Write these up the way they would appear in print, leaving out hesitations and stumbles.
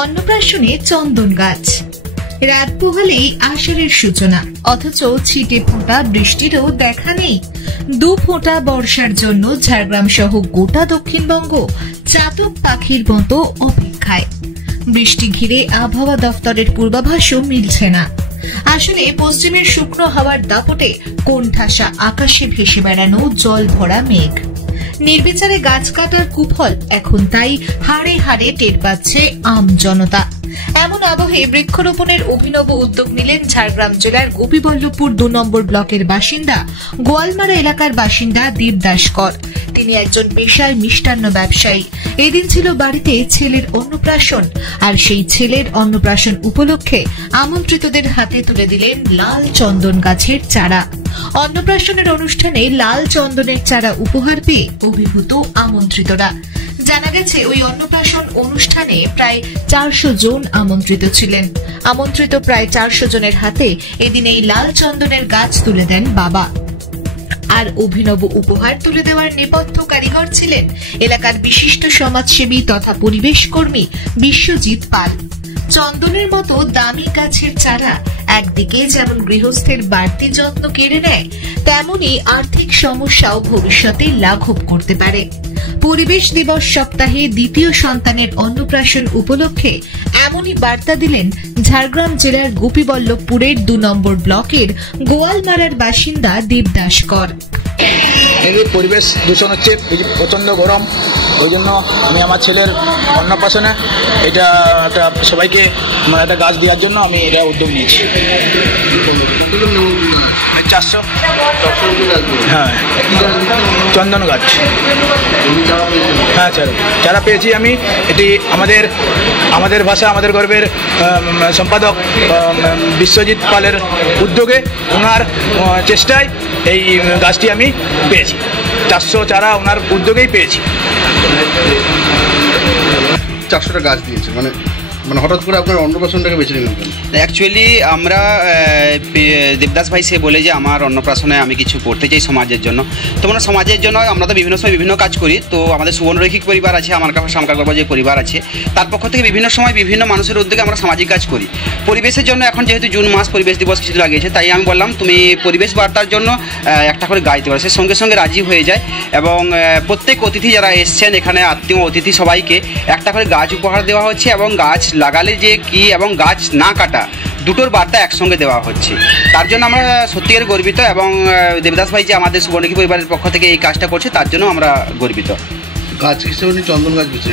অন্নপ্রাশনে চন্দন গাছ। রাত পোহালেই আষাঢ়ের সূচনা, অথচ ছিটে ফোঁটা বৃষ্টিরও দেখা নেই। 2 ফোঁটা বর্ষার জন্য ঝাড়গ্রাম সহ গোটা দক্ষিণবঙ্গ চাতক পাখির মতো অপেক্ষায়। বৃষ্টি ঘিরে আবহাওয়া দফতরের পূর্বাভাসও মিলছে না। আসলে পশ্চিমের শুকনো হাওয়ার দাপটে কোণঠাসা আকাশে ভেসে বেড়ানো জল ভরা মেঘ। নির্বিচারে গাছ কাটার কুফল এখন তাই হাড়ে হাড়ে টের পাচ্ছে আম জনতা। এমন আবহে বৃক্ষরোপণের অভিনব উদ্যোগ নিলেন ঝাড়গ্রাম জেলার গোপীবল্লভপুর 2 নম্বর ব্লকের বাসিন্দা, গোয়ালমারা এলাকার বাসিন্দা দেবদাস কর। তিনি একজন পেশায় মিষ্টান্ন ব্যবসায়ী। এদিন ছিল বাড়িতে ছেলের অন্নপ্রাশন, আর সেই ছেলের অন্নপ্রাশন উপলক্ষে আমন্ত্রিতদের হাতে তুলে দিলেন লাল চন্দন গাছের চারা। অন্নপ্রাশনের অনুষ্ঠানে লাল চন্দনের চারা উপহার পেয়ে অভিভূত আমন্ত্রিতরা। জানা গেছে ওই অন্নপ্রাশন অনুষ্ঠানে প্রায় 400 জন আমন্ত্রিত ছিলেন। আমন্ত্রিত প্রায় 400 জনের হাতে এদিন এই লাল চন্দনের গাছ তুলে দেন বাবা। আর অভিনব উপহার তুলে দেওয়ার নেপথ্য কারিগর ছিলেন এলাকার বিশিষ্ট সমাজসেবী তথা পরিবেশ কর্মী বিশ্বজিৎ পাল। চন্দনের মতো দামি গাছের চারা একদিকে যেমন গৃহস্থের বাড়তি যত্ন কেড়ে নেয়, তেমনি আর্থিক সমস্যাও ভবিষ্যতে লাঘব করতে পারে। পরিবেশ দিবস সপ্তাহে দ্বিতীয় সন্তানের অন্নপ্রাশন উপলক্ষে এমনই বার্তা দিলেন ঝাড়গ্রাম জেলার গোপীবল্লভপুরের 2 নম্বর ব্লকের গোয়ালমারার বাসিন্দা দেবদাস কর। পরিবেশ দূষণ হচ্ছে, প্রচন্ড গরম, ওই জন্য আমি আমার ছেলের অন্নপ্রাশনে এটা সবাইকে একটা গাছ দেওয়ার জন্য আমি এটা উদ্যোগ নিয়েছি। 400, হ্যাঁ, চন্দন গাছ, হ্যাঁ চারা পেয়েছি আমি। এটি আমাদের ভাষা আমাদের গর্বের সম্পাদক বিশ্বজিৎ পালের উদ্যোগে, ওনার চেষ্টায় এই গাছটি আমি পেয়েছি। 400 চারা ওনার উদ্যোগেই পেয়েছি। 400টা গাছ দিয়েছে, মানে হঠাৎ করে আপনার অন্নপ্রাশনটাকে বেছে নিলাম কেন? অ্যাকচুয়ালি আমরা দেবদাস ভাই সে বলে যে আমার অন্নপ্রাশনে আমি কিছু করতে চাই সমাজের জন্য। তো মানে সমাজের জন্য আমরা তো বিভিন্ন সময় বিভিন্ন কাজ করি। তো আমাদের সুবর্ণরৈখিক পরিবার আছে, আমার কাছে সামকার গর্ব যে পরিবার আছে, তার পক্ষ থেকে বিভিন্ন সময় বিভিন্ন মানুষের উদ্যোগে আমরা সামাজিক কাজ করি। পরিবেশের জন্য এখন যেহেতু জুন মাস, পরিবেশ দিবস কিছু লাগিয়েছে, তাই আমি বললাম তুমি পরিবেশ বার্তার জন্য একটা করে গাছ দিতে পারো। সে সঙ্গে সঙ্গে রাজি হয়ে যায় এবং প্রত্যেক অতিথি যারা এসছেন এখানে, আত্মীয় অতিথি সবাইকে একটা করে গাছ উপহার দেওয়া হচ্ছে এবং গাছ লাগালে যে কি এবং গাছ না কাটা, দুটোর বার্তা একসঙ্গে দেওয়া হচ্ছে। তার জন্য আমরা সত্যিকার গর্বিত এবং দেবদাস ভাই যে আমাদের সুবর্ণরৈখিক পরিবারের পক্ষ থেকে এই কাজটা করছে তার জন্য আমরা গর্বিত। গাছ হিসেবে চন্দন গাছ বেছে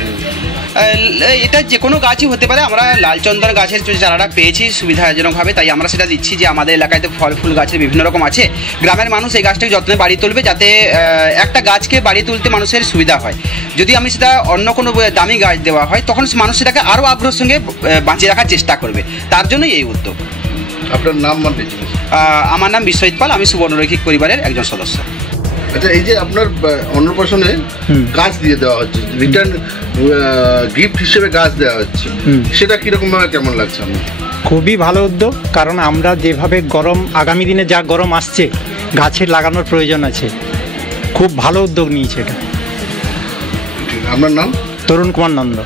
এটা যে কোনো গাছই হতে পারে। আমরা লাল চন্দন গাছের চারাটা পেয়েছি সুবিধাজনকভাবে, তাই আমরা সেটা দিচ্ছি। যে আমাদের এলাকায় তো ফল ফুল গাছের বিভিন্ন রকম আছে, গ্রামের মানুষ এই গাছটাকে যত্নে বাড়ি তুলবে যাতে একটা গাছকে বাড়ি তুলতে মানুষের সুবিধা হয়। যদি আমি সেটা অন্য কোনো দামি গাছ দেওয়া হয় তখন মানুষ সেটাকে আরও আগ্রহের সঙ্গে বাঁচিয়ে রাখার চেষ্টা করবে। তার জন্যই এই উদ্যোগ। আপনার নাম? আমার নাম বিশ্বজিৎ পাল, আমি সুবর্ণরৈখিক পরিবারের একজন সদস্য। আচ্ছা, এই যে আপনার অন্নপ্রাশনে গাছ দিয়ে দেওয়া হচ্ছে, রিটার্ন গিফট হিসেবে গাছ দেওয়া হচ্ছে, সেটা কিরকম ভাবে কেমন লাগছে আপনার? খুবই ভালো উদ্যোগ, কারণ আমরা যেভাবে গরম, আগামী দিনে যা গরম আসছে, গাছের লাগানোর প্রয়োজন আছে। খুব ভালো উদ্যোগ নিয়েছে এটা। আপনার নাম? তরুণ কুমার নন্দ।